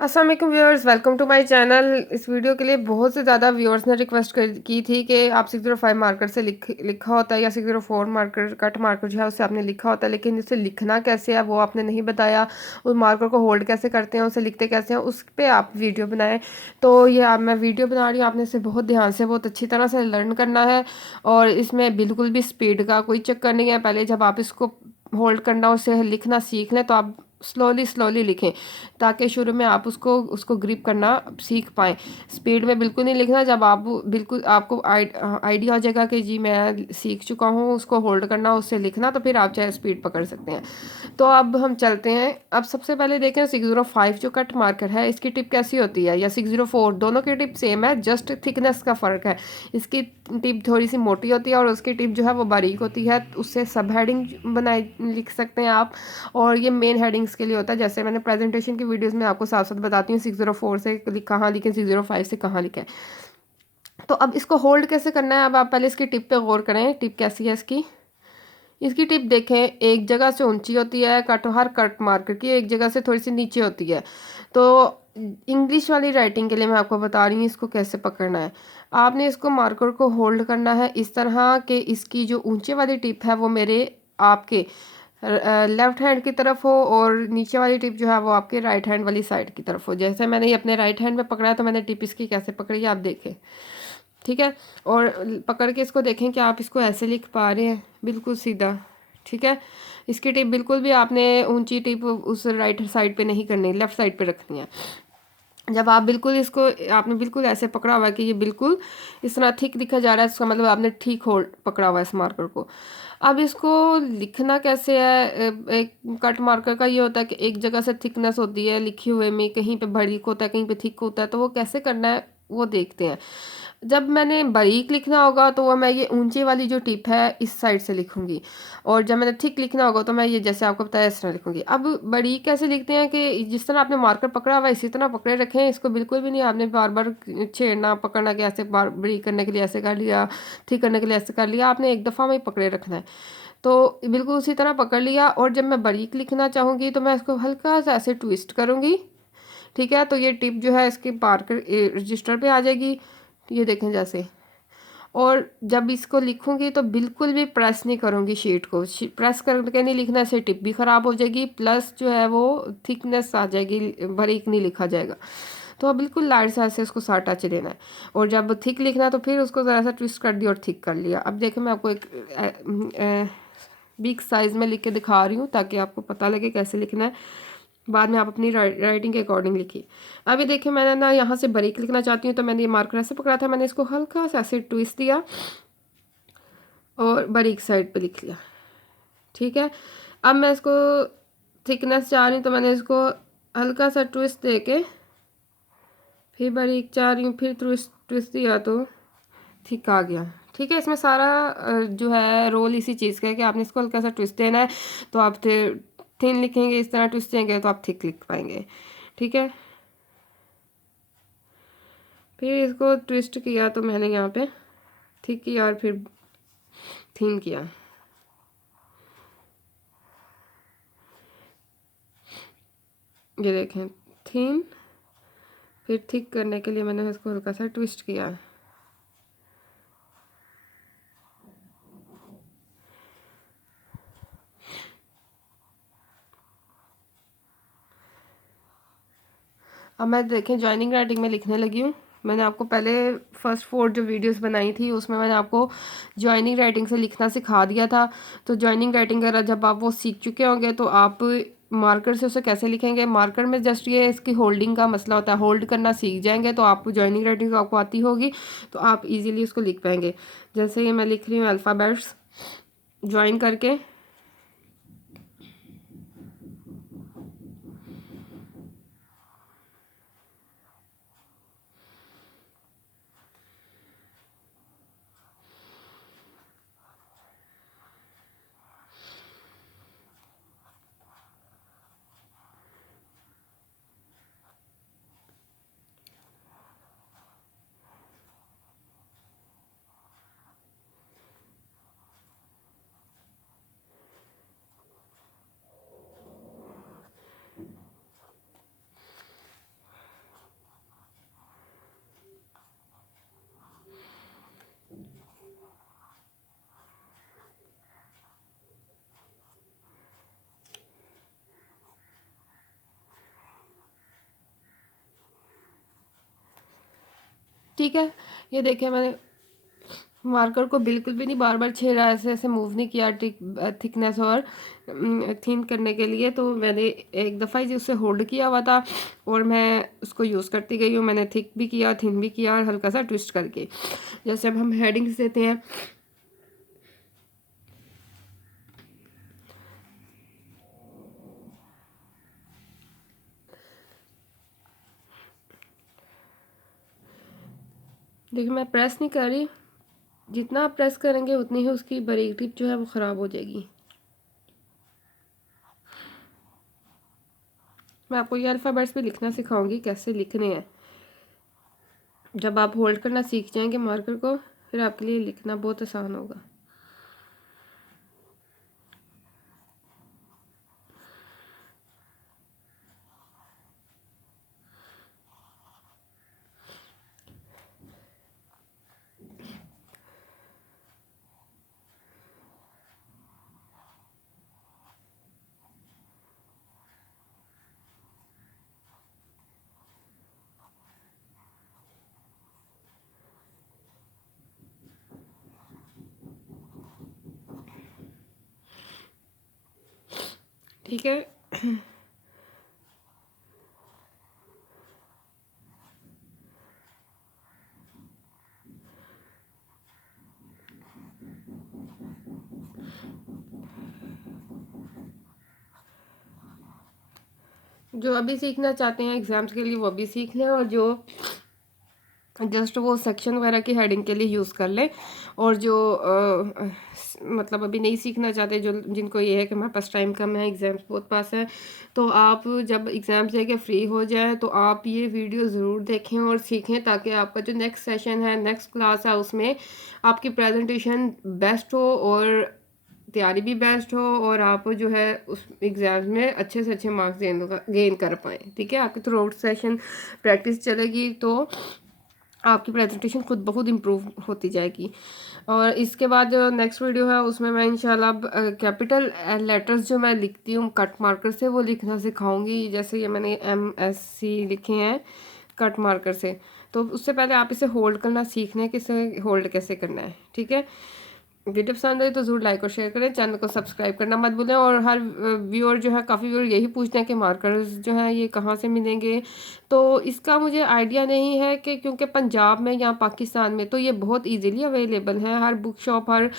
अस्सलाम वालेकुम viewers, welcome to my channel. इस वीडियो के लिए बहुत से ज़्यादा व्यूअर्स ने रिक्वेस्ट की थी कि आप 605 मार्कर से लिखा होता है या 604 मार्कर कट मार्कर जो है उससे आपने लिखा होता है, लेकिन इसे लिखना कैसे है वो आपने नहीं बताया। उस मार्कर को होल्ड कैसे करते हैं, उसे लिखते कैसे हैं, उस पर आप वीडियो बनाएं। तो ये आप मैं वीडियो बना रही हूँ, आपने इसे बहुत ध्यान से बहुत अच्छी तरह से लर्न करना है। और इसमें बिल्कुल भी स्पीड का कोई चक्कर नहीं है। पहले जब आप इसको होल्ड करना उसे लिखना सीख लें तो आप स्लोली स्लोली लिखें, ताकि शुरू में आप उसको उसको ग्रिप करना सीख पाएँ। स्पीड में बिल्कुल नहीं लिखना। जब आप बिल्कुल आपको आइडिया हो जाएगा कि जी मैं सीख चुका हूँ उसको होल्ड करना उससे लिखना, तो फिर आप चाहे स्पीड पकड़ सकते हैं। तो अब हम चलते हैं। अब सबसे पहले देखें 605 जो कट मार्कर है इसकी टिप कैसी होती है, या 604, दोनों की टिप सेम है, जस्ट थिकनेस का फ़र्क है। इसकी टिप थोड़ी सी मोटी होती है और उसकी टिप जो है वो बारीक होती है। उससे सब हेडिंग बनाए लिख सकते हैं आप। और ये मेन हेडिंग्स के लिए होता है, जैसे मैंने प्रेजेंटेशन की वीडियोस में आपको साथ साथ बताती हूँ 604 से कहाँ लिखें, 605 से कहाँ लिखें। तो अब इसको होल्ड कैसे करना है, अब आप पहले इसकी टिप पे गौर करें। टिप कैसी है इसकी। इसकी टिप देखें, एक जगह से ऊंची होती है हर कट मार्कर की, एक जगह से थोड़ी सी नीचे होती है। तो इंग्लिश वाली राइटिंग के लिए मैं आपको बता रही हूँ इसको कैसे पकड़ना है। आपने इसको मार्कर को होल्ड करना है इस तरह कि इसकी जो ऊंचे वाली टिप है वो मेरे आपके लेफ्ट हैंड की तरफ हो, और नीचे वाली टिप जो है वो आपके राइट हैंड वाली साइड की तरफ हो। जैसे मैंने ये अपने राइट हैंड में पकड़ा है तो मैंने टिप इसकी कैसे पकड़ी है आप देखें। ठीक है। और पकड़ के इसको देखें कि आप इसको ऐसे लिख पा रहे हैं बिल्कुल सीधा। ठीक है। इसकी टिप बिल्कुल भी आपने ऊंची टिप उस राइट साइड पे नहीं करनी, लेफ्ट साइड पे रखनी है। जब आप बिल्कुल इसको आपने बिल्कुल ऐसे पकड़ा हुआ है कि ये बिल्कुल इस तरह थिक दिखा जा रहा है, इसका मतलब आपने ठीक होल्ड पकड़ा हुआ है इस मार्कर को। अब इसको लिखना कैसे है। एक कट मार्कर का ये होता है कि एक जगह से थिकनेस होती है लिखे हुए में, कहीं पे बारीक होता है कहीं पे थिक होता है, तो वो कैसे करना है वो देखते हैं। जब मैंने बारीक लिखना होगा तो वो मैं ये ऊंचे वाली जो टिप है इस साइड से लिखूंगी, और जब मैंने थिक लिखना होगा तो मैं ये जैसे आपको बताया इस तरह लिखूंगी। अब बारीक कैसे लिखते हैं कि जिस तरह आपने मार्कर पकड़ा हुआ है इसी तरह पकड़े रखें, इसको बिल्कुल भी नहीं आपने बार बार छेड़ना पकड़ना कि ऐसे बार बारीक करने के लिए ऐसे कर लिया, थिक करने के लिए ऐसे कर लिया, आपने एक दफ़ा में ही पकड़े रखना है। तो बिल्कुल उसी तरह पकड़ लिया, और जब मैं बारीक लिखना चाहूँगी तो मैं इसको हल्का सा ऐसे ट्विस्ट करूँगी। ठीक है। तो ये टिप जो है इसके मार्कर रजिस्टर पे आ जाएगी, ये देखें जैसे। और जब इसको लिखूंगी तो बिल्कुल भी प्रेस नहीं करूंगी शीट को, प्रेस करके नहीं लिखना, से टिप भी ख़राब हो जाएगी, प्लस जो है वो थिकनेस आ जाएगी, बारीक नहीं लिखा जाएगा। तो अब बिल्कुल लाइट से ऐसे उसको साथ टच देना है। और जब थिक लिखना है तो फिर उसको ज़रा सा ट्विस्ट कर दिया और थिक कर लिया। अब देखिए मैं आपको एक बिग साइज़ में लिख के दिखा रही हूँ ताकि आपको पता लगे कैसे लिखना है। बाद में आप अपनी राइटिंग के अकॉर्डिंग लिखिए। अभी देखिए मैंने ना यहाँ से बारीक लिखना चाहती हूँ तो मैंने ये मार्कर ऐसे पकड़ा था, मैंने इसको हल्का सा ऐसे ट्विस्ट दिया और बारीक साइड पे लिख लिया। ठीक है। अब मैं इसको थिकनेस चाह रही हूँ तो मैंने इसको हल्का सा ट्विस्ट दे के फिर बारीक चाह रही हूँ, फिर ट्विस्ट ट्विस्ट दिया तो थिक आ गया। ठीक है। इसमें सारा जो है रोल इसी चीज़ का है कि आपने इसको हल्का सा ट्विस्ट देना है, तो आप थिन लिखेंगे, इस तरह ट्विस्ट देंगे तो आप थिक लिख पाएंगे। ठीक है। फिर इसको ट्विस्ट किया तो मैंने यहाँ पे थिक किया और फिर थिन किया। ये देखें थिन, फिर थिक करने के लिए मैंने इसको हल्का सा ट्विस्ट किया। अब मैं देखें जॉइनिंग राइटिंग में लिखने लगी हूँ। मैंने आपको पहले फर्स्ट 4 जो वीडियोस बनाई थी उसमें मैंने आपको जॉइनिंग राइटिंग से लिखना सिखा दिया था। तो जॉइनिंग राइटिंग अगर जब आप वो सीख चुके होंगे तो आप मार्कर से उसे कैसे लिखेंगे। मार्कर में जस्ट ये इसकी होल्डिंग का मसला होता है, होल्ड करना सीख जाएंगे तो आप जॉइनिंग राइटिंग आपको आती होगी तो आप इजीली उसको लिख पाएंगे। जैसे ये मैं लिख रही हूँ अल्फ़ाबेट्स ज्वाइन करके। ठीक है, ये देखिए मैंने मार्कर को बिल्कुल भी नहीं बार बार छेड़ा, ऐसे ऐसे मूव नहीं किया थिकनेस और थिन करने के लिए। तो मैंने एक दफ़ा ही उसे होल्ड किया हुआ था और मैं उसको यूज़ करती गई हूँ। मैंने थिक भी किया, थिन भी किया और हल्का सा ट्विस्ट करके, जैसे अब हम हेडिंग्स देते हैं। देखिए मैं प्रेस नहीं कर रही, जितना आप प्रेस करेंगे उतनी ही उसकी बारीक टिप जो है वो ख़राब हो जाएगी। मैं आपको ये अल्फ़ाबेट्स भी लिखना सिखाऊंगी कैसे लिखने हैं। जब आप होल्ड करना सीख जाएंगे मार्कर को, फिर आपके लिए लिखना बहुत आसान होगा। ठीक है, जो अभी सीखना चाहते हैं एग्ज़ाम्स के लिए वो अभी सीख लें, और जो जस्ट वो सेक्शन वगैरह की हेडिंग के लिए यूज़ कर लें। और जो मतलब अभी नहीं सीखना चाहते, जो जिनको ये है कि हमारे पास टाइम कम है, एग्ज़ाम्स बहुत पास है, तो आप जब एग्ज़ाम्स देके फ्री हो जाए तो आप ये वीडियो ज़रूर देखें और सीखें, ताकि आपका जो नेक्स्ट सेशन है, नेक्स्ट क्लास है, उसमें आपकी प्रेजेंटेशन बेस्ट हो और तैयारी भी बेस्ट हो, और आप जो है उस एग्ज़ाम में अच्छे से अच्छे मार्क्स गेन कर पाएँ। ठीक है, आपकी थ्रू आउट सेशन प्रैक्टिस चलेगी तो आपकी प्रेजेंटेशन खुद ब खुद इम्प्रूव होती जाएगी। और इसके बाद जो नेक्स्ट वीडियो है उसमें मैं इंशाल्लाह कैपिटल लेटर्स जो मैं लिखती हूँ कट मार्कर से, वो लिखना सिखाऊंगी। जैसे ये मैंने MSC लिखे हैं कट मार्कर से, तो उससे पहले आप इसे होल्ड करना सीखना है कि इसे होल्ड कैसे करना है। ठीक है, वीडियो पसंद है तो ज़रूर लाइक और शेयर करें, चैनल को सब्सक्राइब करना मत भूलें। और हर व्यूअर जो है, काफ़ी व्यूअर यही पूछते हैं कि मार्कर्स जो हैं ये कहाँ से मिलेंगे, तो इसका मुझे आइडिया नहीं है कि क्योंकि पंजाब में या पाकिस्तान में तो ये बहुत इजीली अवेलेबल है। हर बुक शॉप, हर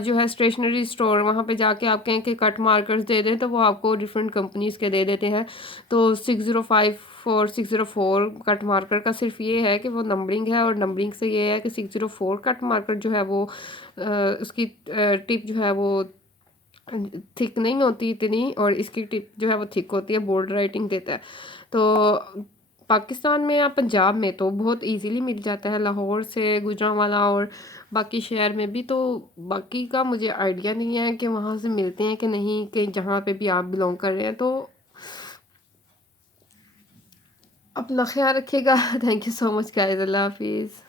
जो है स्टेशनरी स्टोर, वहाँ पे जाके आप कहें कि कट मार्कर्स दे दें तो वो आपको डिफरेंट कंपनीज़ के दे देते हैं। तो 605 और 604 कट मार्कर का सिर्फ ये है कि वो नंबरिंग है, और नंबरिंग से ये है कि 604 कट मार्कर जो है वो उसकी टिप जो है वो थिक नहीं होती इतनी, और इसकी टिप जो है वो थिक होती है, बोल्ड राइटिंग देता है। तो पाकिस्तान में या पंजाब में तो बहुत इजीली मिल जाता है, लाहौर से, गुजरांवाला और बाकी शहर में भी। तो बाकी का मुझे आइडिया नहीं है कि वहाँ से मिलते हैं कि नहीं, कि जहाँ पे भी आप बिलोंग कर रहे हैं। तो अपना ख्याल रखिएगा। Thank you so much guys, अल्लाह हाफिज़।